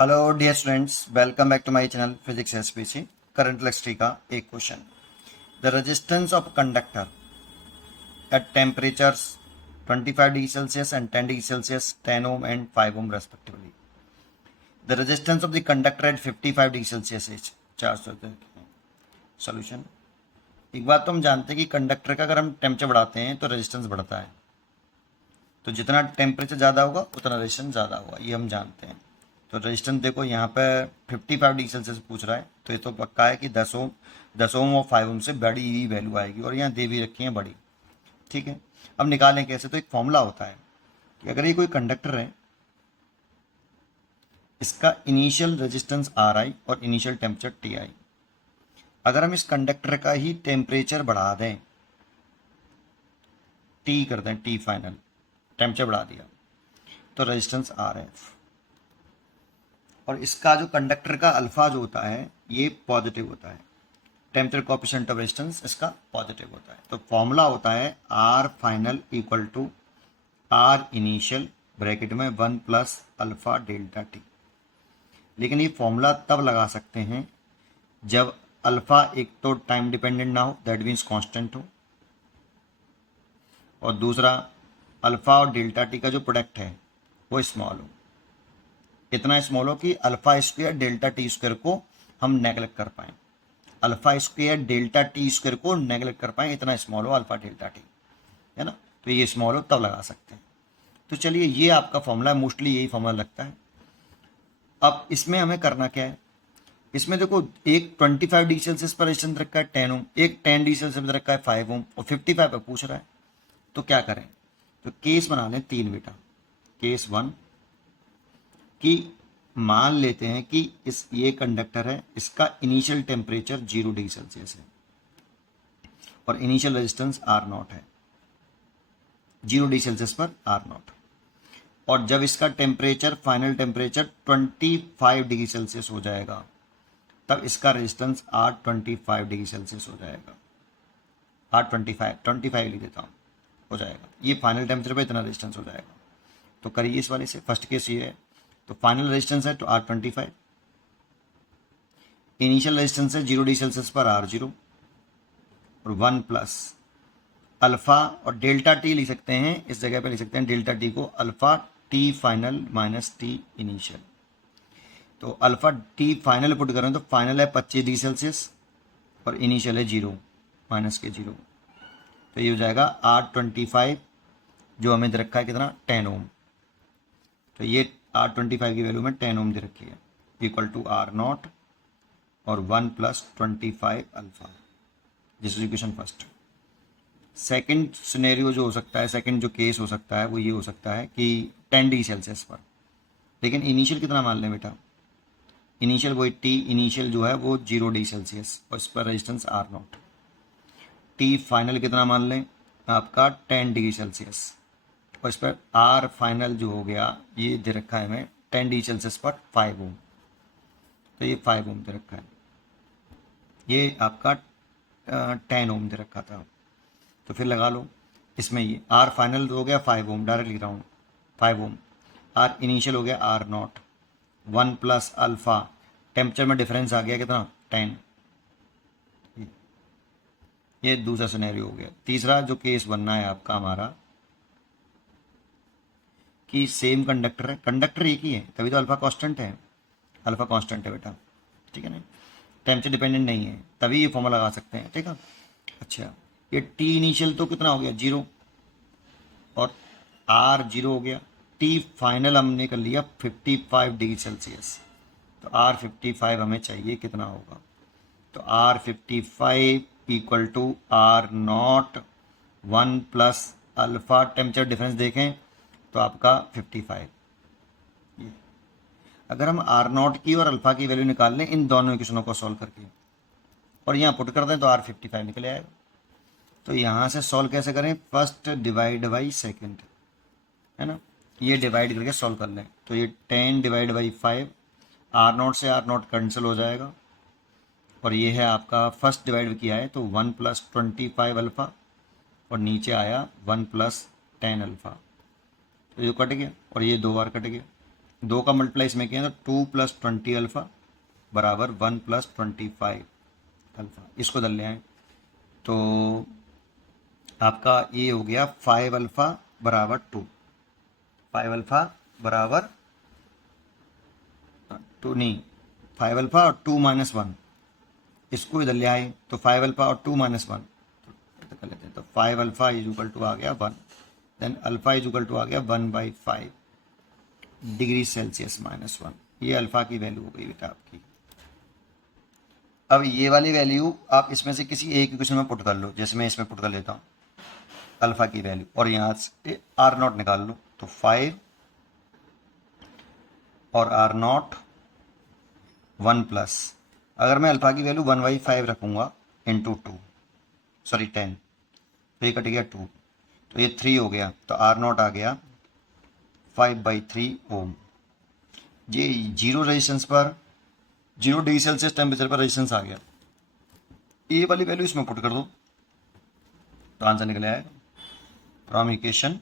Hello dear students, welcome back to my channel physics SPC. Current electricity का एक question. The resistance of conductor at temperatures 25 degree Celsius and 10 degree Celsius 10 ohm and 5 ohm respectively. The resistance of the conductor at 55 degree Celsius is 400। Solution. एक बात तो हम जानते हैं कि conductor का अगर हम टेम्परेचर बढ़ाते हैं तो रेजिस्टेंस बढ़ता है, तो जितना टेम्परेचर ज़्यादा होगा उतना रेजिस्टेंस ज़्यादा होगा, ये हम जानते हैं। तो रेजिस्टेंस देखो यहाँ पे 55 डिग्री सेल्सियस पूछ रहा है, तो ये तो पक्का है कि 10 ओम और 5 ओम से बड़ी ही वैल्यू आएगी, और यहाँ दे भी रखी है बड़ी। ठीक है, अब निकालें कैसे? तो एक फॉर्मूला होता है कि अगर ये कोई कंडक्टर है, इसका इनिशियल रेजिस्टेंस आर आई और इनिशियल टेम्परेचर टी आई, अगर हम इस कंडक्टर का ही टेम्परेचर बढ़ा दें, टी कर दें, टी फाइनल टेम्परेचर बढ़ा दिया, तो रेजिस्टेंस आर है। और इसका जो कंडक्टर का अल्फा जो होता है ये पॉजिटिव होता है, टेम्परेचर कोएफिशिएंट ऑफ रेजिस्टेंस इसका पॉजिटिव होता है। तो फॉर्मूला होता है R final equal to R initial bracket में 1 प्लस अल्फा डेल्टा टी। लेकिन ये फॉर्मूला तब लगा सकते हैं जब अल्फा एक तो टाइम डिपेंडेंट ना हो, दैट मीन्स कांस्टेंट हो, और दूसरा अल्फा और डेल्टा टी का जो प्रोडक्ट है वो स्मॉल हो, इतना स्मॉल हो कि alpha square delta T square को हम नेगलेक्ट कर पाएँ, alpha square delta T square को नेगलेक्ट कर पाएँ, इतना स्मॉल हो अल्फा डेल्टा टी, है ना। तो ये स्मॉल हो तब लगा सकते हैं। तो चलिए, ये आपका फॉर्मूला है, मोस्टली यही फॉर्मूला लगता है। अब इसमें हमें करना क्या है? इसमें देखो, एक 25 डिग्री सेल्सियस पर रेजिस्टेंस रखा है 10 ओम, एक 10 डिग्री सेल्सियस पर रखा है 5 ओम, और 55 पर पूछ रहा है। तो क्या करें? तो केस बना लें 3 बेटा। केस 1 कि मान लेते हैं कि ये कंडक्टर है, इसका इनिशियल टेम्परेचर 0 डिग्री सेल्सियस है और इनिशियल रेजिस्टेंस आर नॉट है, 0 डिग्री सेल्सियस पर आर नॉट। और जब इसका temperature, final temperature 25 degree Celsius हो जाएगा, तब इसका रेजिस्टेंस आर 25 डिग्री सेल्सियस हो जाएगा। आर 25 लिख देता हूँ, हो जाएगा। ये फाइनल टेम्परेचर पर इतना रेजिस्टेंस हो जाएगा। तो करिए इस वाले से, फर्स्ट केस ये है। तो फाइनल रेजिस्टेंस है तो आर 25, इनिशियल रेजिस्टेंस है 0 डिग्री सेल्सियस पर आर 0, और 1 प्लस अल्फा, और डेल्टा टी लिख सकते हैं, इस जगह पे लिख सकते हैं डेल्टा टी को alpha T final minus T initial. तो अल्फा टी फाइनल पुट करें तो फाइनल है 25 डिग्री सेल्सियस और इनिशियल है 0 माइनस के 0। तो ये हो जाएगा आर 25, जो हमें दे रखा है कितना, 10 ओम। तो ये आर 25 की वैल्यू में 10 ओम दे रखी है, इक्वल टू आर नॉट और 1 plus 25 alpha. This is equation first. Second scenario जो हो सकता है, सेकंड जो केस हो सकता है वो ये हो सकता है कि 10 डिग्री सेल्सियस पर, लेकिन इनिशियल कितना मान लें बेटा? इनिशियल वही टी इनिशियल जो है वो 0 डिग्री सेल्सियस और इस पर resistance R not. T final कितना मान लें? आपका 10 डिग्री सेल्सियस, और इस पर आर फाइनल जो हो गया, ये दे रखा है हमें 10 डिग्री सेल्सियस पर 5 ओम। तो ये 5 ओम दे रखा है, ये आपका 10 ओम दे रखा था। तो फिर लगा लो इसमें, ये आर फाइनल हो गया 5 ओम, डायरेक्ट लिख रहा हूँ 5 ओम, आर इनिशियल हो गया R not, 1 plus alpha, temperature में डिफरेंस आ गया कितना, 10। ये दूसरा सिनेरियो हो गया। तीसरा जो केस बनना है आपका हमारा, कि सेम कंडक्टर है, कंडक्टर एक ही है, तभी तो अल्फा कांस्टेंट है, अल्फा कांस्टेंट है बेटा, ठीक है ना, टेम्परेचर डिपेंडेंट नहीं है, तभी ये फॉर्मूला लगा सकते हैं, ठीक है। अच्छा, ये टी इनिशियल तो कितना हो गया, 0, और आर 0 हो गया। टी फाइनल हमने कर लिया 55 डिग्री सेल्सियस, तो आर 55 हमें चाहिए कितना होगा? तो R 55 equal to R not 1 plus alpha, temperature difference देखें तो आपका 55। ये अगर हम आर नॉट की और अल्फा की वैल्यू निकाल लें इन दोनों इक्वेशनों को सॉल्व करके, और यहाँ पुट कर दें तो आर 55 निकले आएगा। तो यहाँ से सॉल्व कैसे करें? फर्स्ट डिवाइड बाई सेकेंड, है ना, ये डिवाइड करके सॉल्व कर लें। तो ये 10 डिवाइड बाई 5, आर नॉट से आर नॉट कैंसिल हो जाएगा, और ये है आपका फर्स्ट डिवाइड किया है तो 1 प्लस 25 अल्फ़ा, और नीचे आया 1 प्लस 10 अल्फ़ा। तो ये कट गया और ये 2 बार कट गया, 2 का मल्टीप्लाई इसमें किया तो 2 + 20 अल्फ़ा बराबर 1 + 25 अल्फ़ा, इसको दल ले आए तो आपका ये हो गया 5 अल्फ़ा बराबर 2, 5 अल्फ़ा बराबर 2 नहीं, 5 अल्फ़ा और 2 - 1, इसको इधर ले आए तो 5 अल्फ़ा और 2 - 1 तो कर लेते हैं। तो 5 अल्फ़ा इज इक्वल टू आ गया 1, then alpha is equal to आ गया 1/5 डिग्री सेल्सियस -1। ये अल्फ़ा की वैल्यू हो गई बेटा आपकी। अब ये वाली वैल्यू आप इसमें से किसी एक इक्वेशन में पुट कर लो, जैसे मैं इसमें पुट कर लेता हूँ अल्फ़ा की वैल्यू, और यहाँ से R0 निकाल लो तो 5 और R0 1 प्लस, अगर मैं अल्फ़ा की वैल्यू 1/5 रखूँगा इंटू 2 सॉरी 10 तो ये कट गया 2, तो ये 3 हो गया, तो R0 आ गया 5/3 ओम। ये 0 रेजिस्टेंस पर 0 डिग्री सेल्सियस टेम्परेचर पर रेजिस्टेंस आ गया। ये वाली वैल्यू इसमें पुट कर दो तो आंसर निकल आएगा फ्रॉम इक्वेशन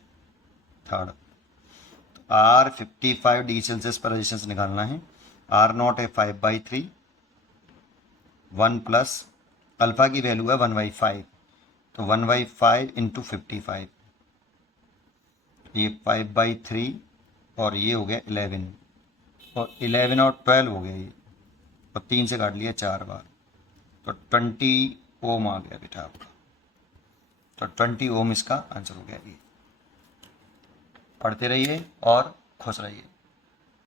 3। तो R55 डिग्री सेल्सियस पर रेजिस्टेंस निकालना है, R0 है 5/3, 1 प्लस अल्फ़ा की वैल्यू है 1/5, तो 1/5 इंटू 55, ये 5/3 और ये हो गया 11, और 11 और 12 हो गया ये, और 3 से काट लिया 4 बार, तो 20 ओम आ गया बेटा आपका। तो 20 ओम इसका आंसर हो गया। ये पढ़ते रहिए और खुश रहिए।